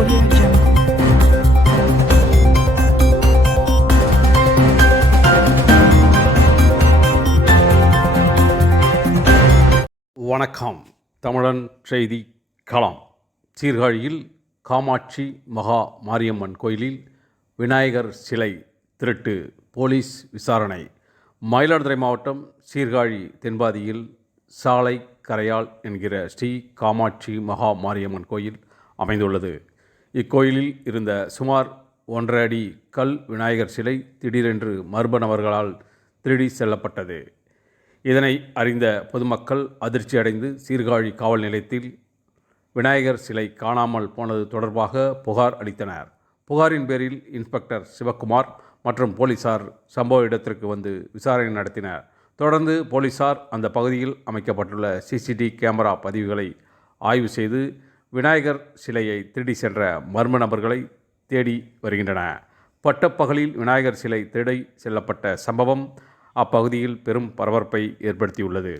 Audio Jungle. வணக்கம். தமிழன் செய்தி களம். சீர்காழியில் காமாட்சி மகா மாரியம்மன் கோயிலில் விநாயகர் சிலை திருட்டு போலீஸ் விசாரணை. மயிலாடுதுறை மாவட்டம் சீர்காழி தென்பாதியில் சாலை கரையால் என்கிற ஸ்ரீ காமாட்சி மகா மாரியம்மன் கோயில் அமைந்துள்ளது. இக்கோயிலில் இருந்த சுமார் ஒன்றரை அடி கல் விநாயகர் சிலை திடீரென்று மர்ம நபர்களால் திருடி செல்லப்பட்டது. இதனை அறிந்த பொதுமக்கள் அதிர்ச்சியடைந்து சீர்காழி காவல் நிலையத்தில் விநாயகர் சிலை காணாமல் போனது தொடர்பாக புகார் அளித்தனர். புகாரின் பேரில் இன்ஸ்பெக்டர் சிவக்குமார் மற்றும் போலீசார் சம்பவ இடத்திற்கு வந்து விசாரணை நடத்தினர். தொடர்ந்து போலீசார் அந்த பகுதியில் அமைக்கப்பட்டுள்ள சிசிடி கேமரா பதிவுகளை ஆய்வு செய்து விநாயகர் சிலையை திருடி சென்ற மர்ம நபர்களை தேடி வருகின்றன. பட்டப்பகலில் விநாயகர் சிலை திருடி செல்லப்பட்ட சம்பவம் அப்பகுதியில் பெரும் பரபரப்பை ஏற்படுத்தியுள்ளது.